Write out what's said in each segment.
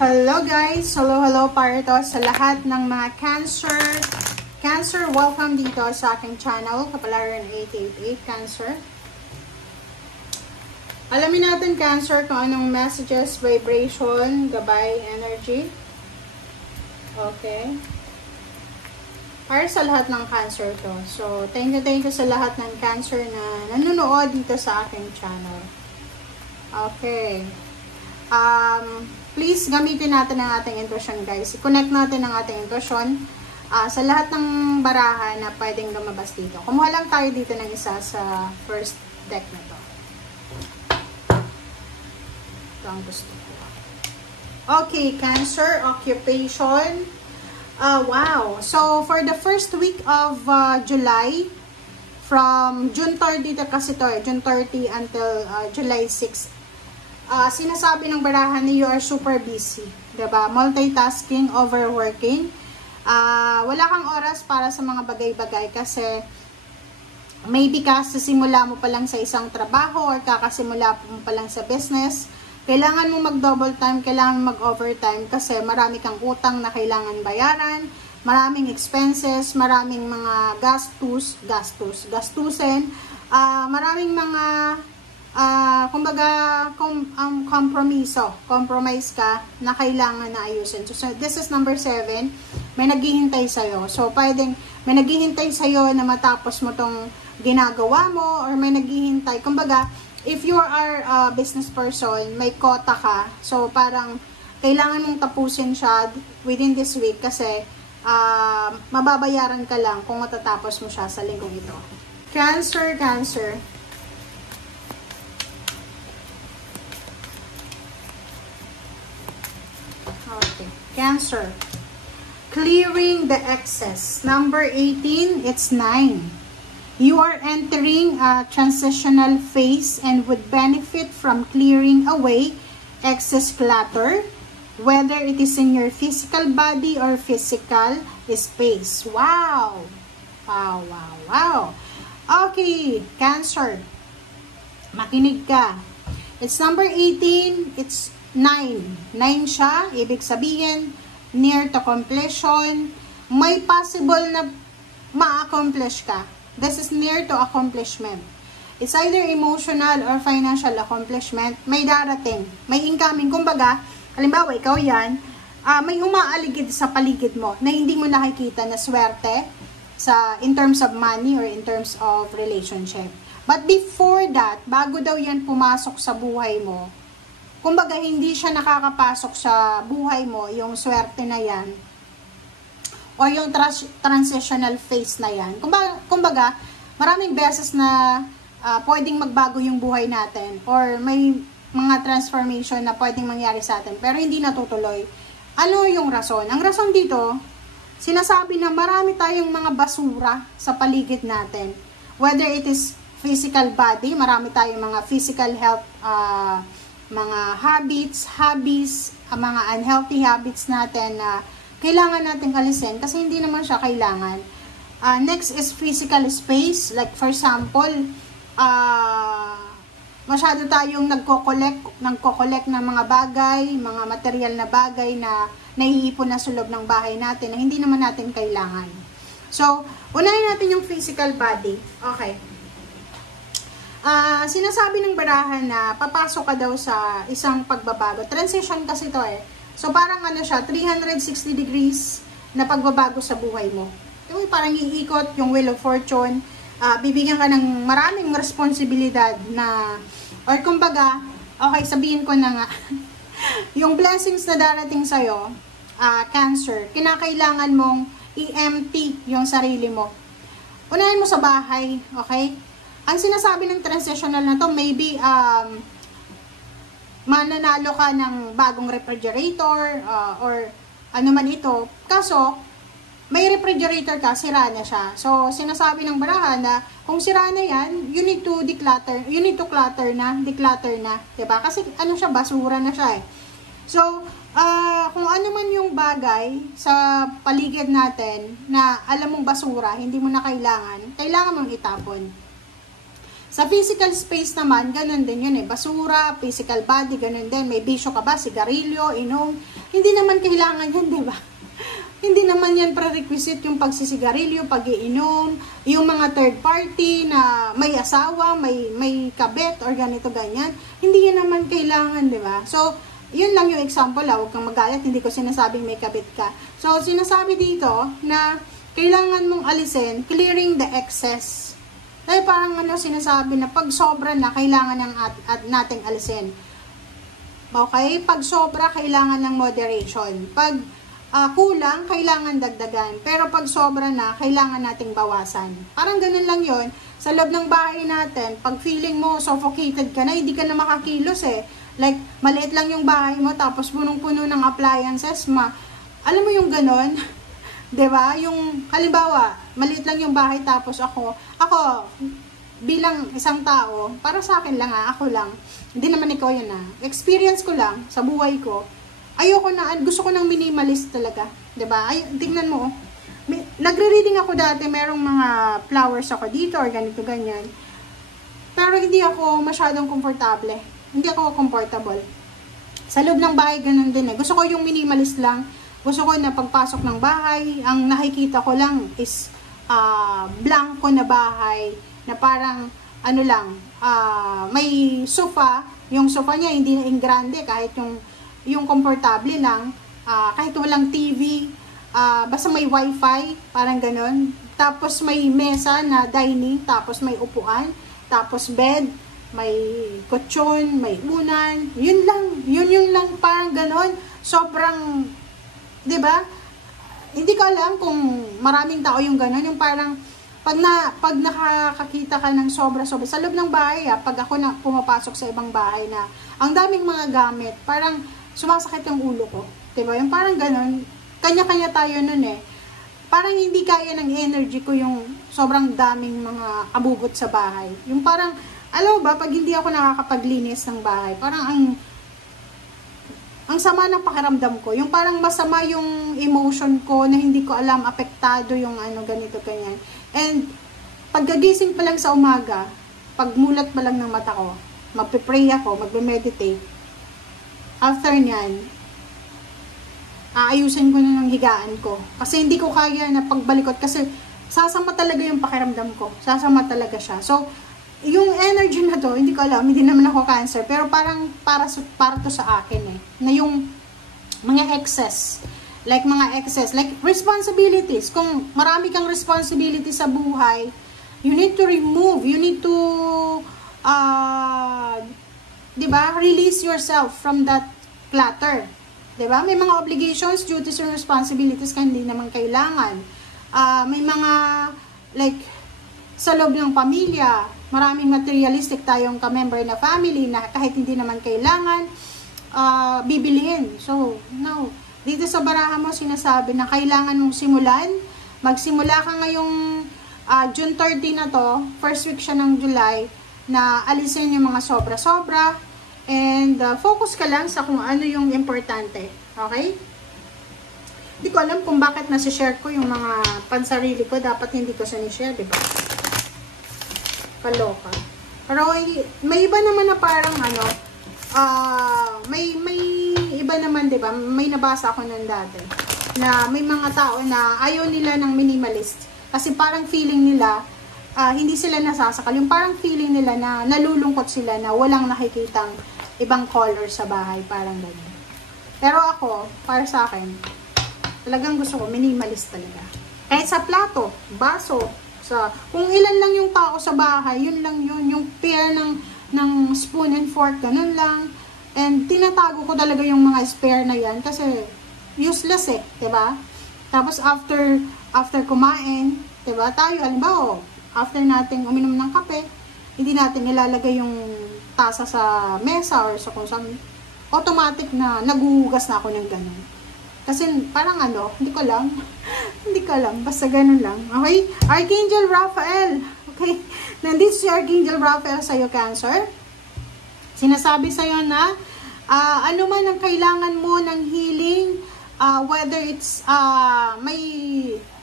Hello guys! Hello para to sa lahat ng mga Cancer. Cancer, welcome dito sa aking channel, Kapalaran 888 Cancer. Alamin natin Cancer kung anong messages, vibration, gabay, energy. Okay. Para sa lahat ng Cancer to. So, thank you sa lahat ng Cancer na nanonood dito sa aking channel. Okay. Please gamitin natin ang ating intuition guys. I-connect natin ang ating intuition sa lahat ng barahan na pwedeng lumabas dito. Kumuha lang tayo dito ng isa sa first deck na to. Ito ang gusto ko. Okay, Cancer, occupation. Wow. So, for the first week of July, from June 30 dito kasi to June 30 until July 6. Sinasabi ng barahan na you are super busy, diba? Multitasking, overworking. Wala kang oras para sa mga bagay-bagay kasi maybe kakasimula mo pa lang sa isang trabaho or kakasimula mo pa lang sa business. Kailangan mo mag-double time, kailangan mo mag-overtime kasi marami kang utang na kailangan bayaran, maraming expenses, maraming mga gastusin, maraming mga compromise ka na kailangan na ayusin. So, this is number 7. May naghihintay sa'yo. So, may naghihintay sa'yo na matapos mo tong ginagawa mo or may naghihintay. Kumbaga, if you are a business person, may quota ka. So, parang kailangan mong tapusin siya within this week kasi mababayaran ka lang kung matatapos mo siya sa linggong ito. Cancer. Okay. Cancer. Clearing the excess. Number 18, it's 9. You are entering a transitional phase and would benefit from clearing away excess clutter, whether it is in your physical body or physical space. Wow! Wow! Okay, Cancer. Makinig ka. It's number 18, it's 9. 9 siya, ibig sabihin, near to completion. May possible na ma-accomplish ka. This is near to accomplishment. It's either emotional or financial accomplishment. May darating, may incoming. Kumbaga, halimbawa, ikaw yan, may umaaligid sa paligid mo na hindi mo nakikita na swerte in terms of money or in terms of relationship. But before that, bago daw yan pumasok sa buhay mo, kumbaga, hindi siya nakakapasok sa buhay mo, yung swerte na yan, o yung transitional phase na yan. Kumbaga, maraming beses na pwedeng magbago yung buhay natin, or may mga transformation na pwedeng mangyari sa atin, pero hindi natutuloy. Ano yung rason? Ang rason dito, sinasabi na marami tayong mga basura sa paligid natin. Whether it is physical body, marami tayong mga physical health, mga hobbies, mga unhealthy habits natin na kailangan natin alisin kasi hindi naman siya kailangan. Next is physical space. Like for example, masyado tayong nagko-collect ng mga bagay, mga material na bagay na naiipon na sa loob ng bahay natin na hindi naman natin kailangan. So, unahin natin yung physical body. Okay. Sinasabi ng barahan na papasok ka daw sa isang pagbabago. Transition kasi to So, parang ano siya, 360 degrees na pagbabago sa buhay mo. Yung parang iikot yung wheel of fortune. Bibigyan ka ng maraming responsibilidad na, or kumbaga, okay, sabihin ko na nga, yung blessings na darating sa'yo, Cancer, kinakailangan mong i-empty yung sarili mo. Unahin mo sa bahay, okay? Ang sinasabi ng transitional na to, maybe mananalo ka ng bagong refrigerator or ano man ito. Kaso, may refrigerator ka, sira na siya. So, sinasabi ng barahan na kung sira na yan, you need to declutter na. Diba? Kasi ano siya, basura na siya So, kung ano man yung bagay sa paligid natin na alam mong basura, hindi mo na kailangan mong itapon. Sa physical space naman, ganun din yun basura, physical body, ganun din. May bisyo ka ba? Sigarilyo, inom. hindi naman kailangan yun, di ba? Hindi naman yan prerequisite yung pagsisigarilyo, pag-iinom, yung mga third party na may asawa, may kabet, or ganito, ganyan. Hindi yan naman kailangan, di ba? So, yun lang yung example, huwag kang magalit, hindi ko sinasabing may kabit ka. So, sinasabi dito na kailangan mong alisin, clearing the excess. Dahil parang sinasabi na pag sobra na, kailangan nating alisin. Okay? Pag sobra, kailangan ng moderation. Pag kulang, kailangan dagdagan. Pero pag sobra na, kailangan nating bawasan. Parang ganun lang yon. Sa loob ng bahay natin, pag feeling mo suffocated ka na, hindi ka na makakilos eh. Like, maliit lang yung bahay mo, tapos punong-puno ng appliances, alam mo yung ganun? Diba? Yung, halimbawa, maliit lang yung bahay, tapos ako, bilang isang tao, para sa akin lang ako lang, hindi naman ikaw yun experience ko lang, sa buhay ko, gusto ko ng minimalist talaga. Diba? Tingnan mo, nagre-reading ako dati, merong mga flowers ako dito, or ganito, ganyan. Pero hindi ako masyadong komportable. Hindi ako comfortable. Sa loob ng bahay, ganun din Gusto ko yung minimalist lang. Gusto ko na pagpasok ng bahay, ang nakikita ko lang is blanco na bahay, na parang, may sofa. Yung sofa niya, hindi na grande, kahit yung komportable lang, kahit walang TV, basta may wifi, parang ganun. Tapos may mesa na dining, tapos may upuan, tapos bed, may kutsyon, may unan, yun lang, parang ganun. Sobrang, di ba? Hindi ko alam kung maraming tao yung ganun, yung parang, pag nakakakita ka ng sobra-sobra, sa loob ng bahay, pag ako pumapasok sa ibang bahay na, ang daming mga gamit, parang, sumasakit yung ulo ko. Diba? Yung parang ganun, kanya-kanya tayo nun Parang hindi kaya ng energy ko yung sobrang daming mga abubot sa bahay. Yung parang, alam mo ba, pag hindi ako nakakapaglinis ng bahay, parang ang sama ng pakiramdam ko. Yung parang masama yung emotion ko na hindi ko alam, apektado yung ganito, ganyan. And, pagkagising pa lang sa umaga, pagmulat pa lang ng mata ko, magpe-pray ako, magme-meditate, after nyan, aayusin ko na ng higaan ko. Kasi hindi ko kaya na pagbalikot. Kasi sasama talaga yung pakiramdam ko. Sasama talaga siya. So, yung energy na to, hindi ko alam, hindi naman ako cancer. Pero parang para to sa akin Na yung mga excess. Like mga excess. Like responsibilities. Kung marami kang responsibility sa buhay, you need to remove. You need to diba? Release yourself from that clutter. Diba? May mga obligations, duties, and responsibilities ka hindi naman kailangan. May mga, like, sa loob ng pamilya, maraming materialistic tayong ka-member na family na kahit hindi naman kailangan, bibiliin. So, no. Dito sa baraha mo, sinasabi na kailangan mong simulan. Magsimula ka ngayong June 30 na to, first week siya ng July, na alisin yung mga sobra-sobra and focus ka lang sa kung ano yung importante. Okay? Hindi ko alam kung bakit nasi-share ko yung mga pansarili ko. Dapat hindi ko siya ni-share, diba? Kaloka. Pero may iba naman na parang may iba naman, diba? May nabasa ako nun dati na may mga tao na ayaw nila ng minimalist kasi parang feeling nila hindi sila nasasakal. Yung parang feeling nila na nalulungkot sila na walang nakikitang ibang color sa bahay. Parang ganyan. Pero ako, para sa akin, talagang gusto ko, minimalist talaga. Kahit sa plato, baso, kung ilan lang yung tao sa bahay, yun lang yun. Yung pair ng spoon and fork, ganun lang. And tinatago ko talaga yung mga spare na yan kasi useless diba? Tapos after kumain, diba? Tayo, alimbawa, after nating uminom ng kape, hindi natin nilalagay yung tasa sa mesa or sa kung saan, automatic na naguhugas na ako ng ganun. Kasi parang hindi ko alam. Hindi ko alam. Basta ganun lang. Okay? Archangel Raphael. Okay? Nandito si Archangel Raphael sa'yo, Cancer. Sinasabi sa'yo na ano man ang kailangan mo ng healing, whether it's may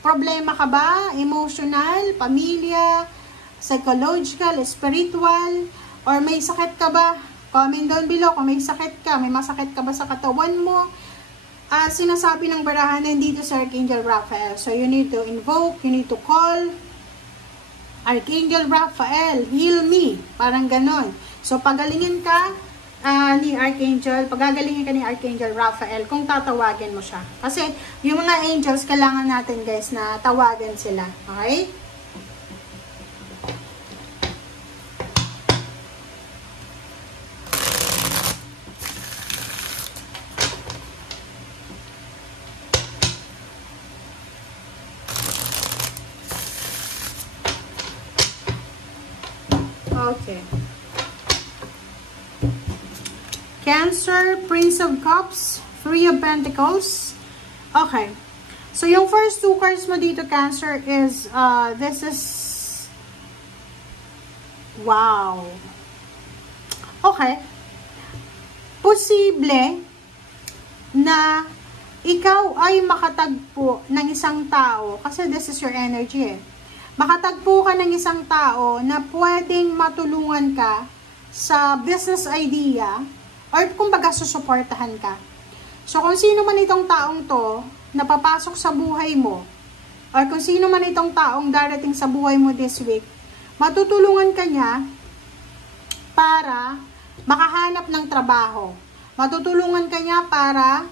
problema ka ba, emotional, pamilya, psychological, spiritual, or may sakit ka ba? Comment down below kung may sakit ka, may masakit ka ba sa katawan mo. sinasabi ng barahan na dito sa Archangel Raphael. So, you need to invoke, you need to call Archangel Raphael, heal me. Parang ganon. So, pagalingin ka ni Archangel, pagagalingin ka ni Archangel Raphael kung tatawagin mo siya. Kasi, yung mga angels, kailangan natin guys na tawagan sila. Okay? Okay. Cancer, Prince of Cups, Three of Pentacles. Okay. So, yung first two cards mo dito, Cancer, is, this is, wow. Okay. Posible na ikaw ay makatagpo ng isang tao, kasi this is your energy eh. Makatagpo ka ng isang tao na pwedeng matulungan ka sa business idea or kumbaga susuportahan ka. So, kung sino man itong taong to na papasok sa buhay mo or kung sino man itong taong darating sa buhay mo this week, matutulungan ka niya para makahanap ng trabaho. Matutulungan ka niya para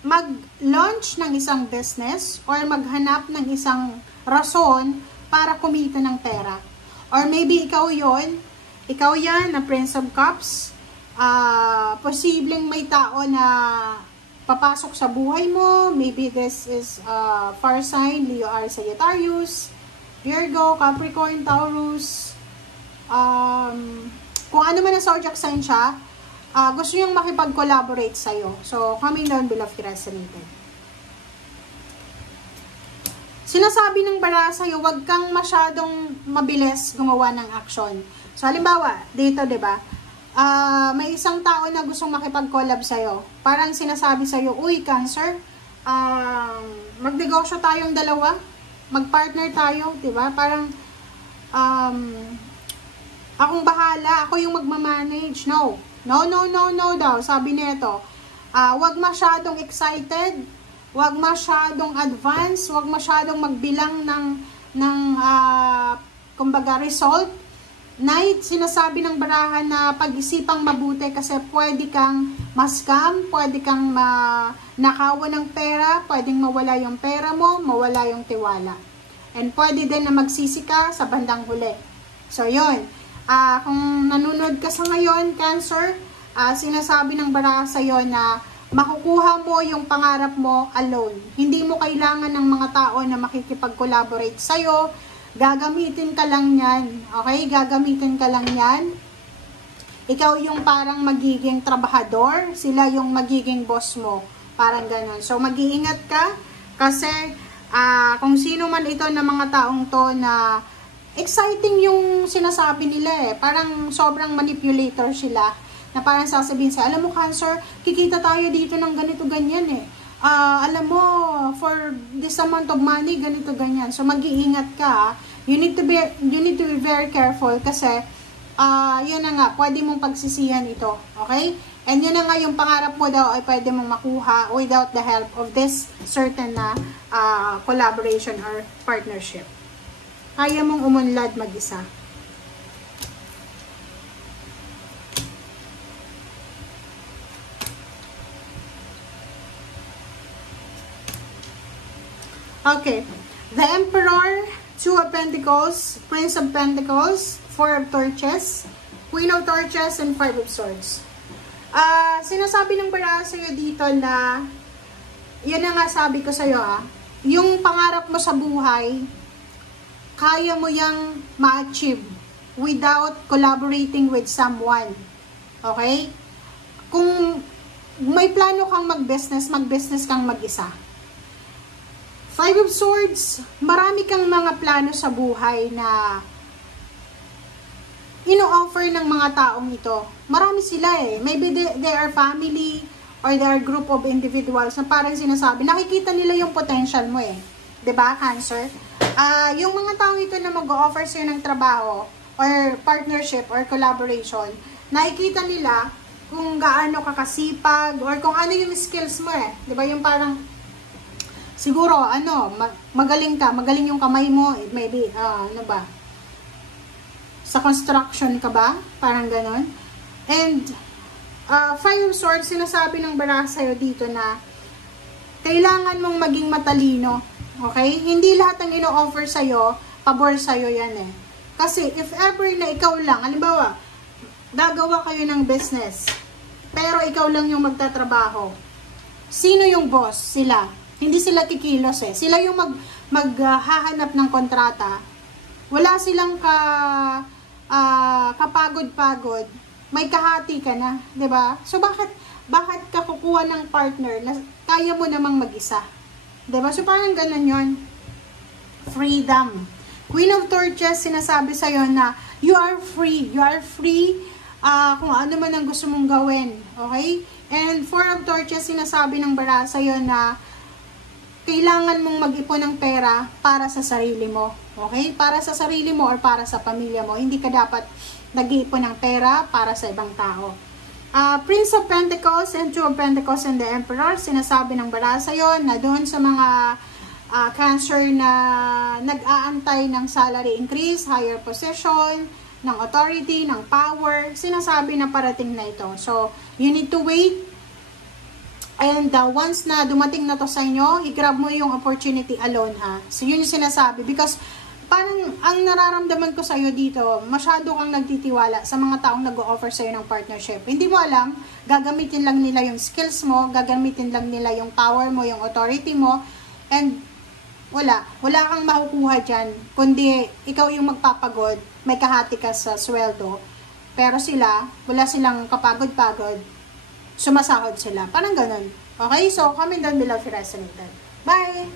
mag-launch ng isang business or maghanap ng isang rason para kumita ng pera. Or maybe ikaw yan na Prince of Cups, posibleng may tao na papasok sa buhay mo. Maybe this is fire sign, Leo, Aries, Sagittarius, Virgo, Capricorn, Taurus, kung ano man ang zodiac sign siya, gusto niyang makipag-collaborate sa'yo. So, comment down below if you resonated. Sinasabi ng baraha sa'yo, huwag kang masyadong mabilis gumawa ng action. So, halimbawa, dito, diba? May isang tao na gustong makipag-collab sa'yo. Parang sinasabi sa'yo, uy, Cancer, magnegosyo tayong dalawa. Mag-partner tayo, diba? Parang, akong bahala, ako yung magmamanage. No daw, sabi nito. Wag masyadong excited, wag masyadong advance, wag masyadong magbilang ng kumbaga result. Night, sinasabi ng barahan na pag-isipang mabuti kasi pwede kang ma-scam, pwede kang nakawan ng pera, pwedeng mawala yung pera mo, mawala yung tiwala. And pwede din na magsisi ka sa bandang huli. So, yun. Kung nanonood ka sa ngayon, Cancer, sinasabi ng baraha sa'yo na makukuha mo yung pangarap mo alone. Hindi mo kailangan ng mga tao na makikipag-collaborate sa'yo. Gagamitin ka lang yan. Okay? Gagamitin ka lang yan. Ikaw yung parang magiging trabahador. Sila yung magiging boss mo. Parang ganun. So, mag-iingat ka kasi kung sino man ito na mga taong to na exciting yung sinasabi nila eh. Parang sobrang manipulator sila. Na parang sasabihin sa, alam mo Cancer, kikita tayo dito ng ganito ganyan eh. Alam mo, for this amount of money, ganito ganyan. So mag-iingat ka. You need to be very careful kasi yun na nga, pwede mong pagsisihan ito. Okay? And yun na nga, yung pangarap mo daw ay pwede mong makuha without the help of this certain na collaboration or partnership. Kaya mong umunlad mag-isa. Okay. The Emperor, Two of Pentacles, Prince of Pentacles, Four of Torches, Queen of Torches, and Five of Swords. Sinasabi ng baraha sa'yo dito na, yun na nga sabi ko sa'yo yung pangarap mo sa buhay, kaya mo yang ma-achieve without collaborating with someone. Okay? Kung may plano kang mag-business kang mag-isa. Five of Swords, marami kang mga plano sa buhay na ino-offer ng mga taong ito. Marami sila eh. Maybe they are family or they are group of individuals na parang sinasabi, nakikita nila yung potential mo eh. 'Di ba, Cancer? Yung mga taong ito na mag-o-offer sa'yo ng trabaho or partnership or collaboration, nakikita nila kung gaano ka kasipag or kung ano yung skills mo eh. 'Di ba? Yung parang siguro magaling ka, magaling yung kamay mo, maybe ano ba? Sa construction ka ba? Parang ganon. And Five of Swords, sinasabi ng baraha sa'yo dito na kailangan mong maging matalino. Okay? Hindi lahat ng ino-offer sa'yo, pabor sa'yo yan eh. Kasi if ever na ikaw lang, halimbawa, gagawa kayo ng business, pero ikaw lang yung magtatrabaho. Sino yung boss? Sila. Hindi sila kikilos eh. Sila yung maghahanap ng kontrata. Wala silang kapagod-pagod. May kahati ka na, 'di ba? So bakit ka kukuha ng partner na kaya mo namang mag-isa? 'Di ba? So parang ganun 'yon. Freedom. Queen of Torches, sinasabi sa iyo na you are free. You are free kung ano man ang gusto mong gawin, okay? And Four of Torches, sinasabi ng baraha sa iyo na kailangan mong mag-ipon ng pera para sa sarili mo, okay? Para sa sarili mo or para sa pamilya mo. Hindi ka dapat nag-iipon ng pera para sa ibang tao. Prince of Pentacles and Two of Pentacles and the Emperor, sinasabi ng baraha sa'yo na doon sa mga Cancer na nag-aantay ng salary increase, higher position, ng authority, ng power, sinasabi na parating na ito. So, you need to wait. And once na dumating na to sa inyo, i-grab mo yung opportunity alone ha. So, yun yung sinasabi. Because, parang ang nararamdaman ko sa'yo dito, masyado kang nagtitiwala sa mga taong nag-o-offer sa'yo ng partnership. Hindi mo alam, gagamitin lang nila yung skills mo, gagamitin lang nila yung power mo, yung authority mo, and wala kang makukuha dyan, kundi ikaw yung magpapagod, may kahati ka sa sweldo, pero sila, wala silang kapagod-pagod, sumasahod sila. Parang ganun. Okay? So, comment down below if you resonated. Bye!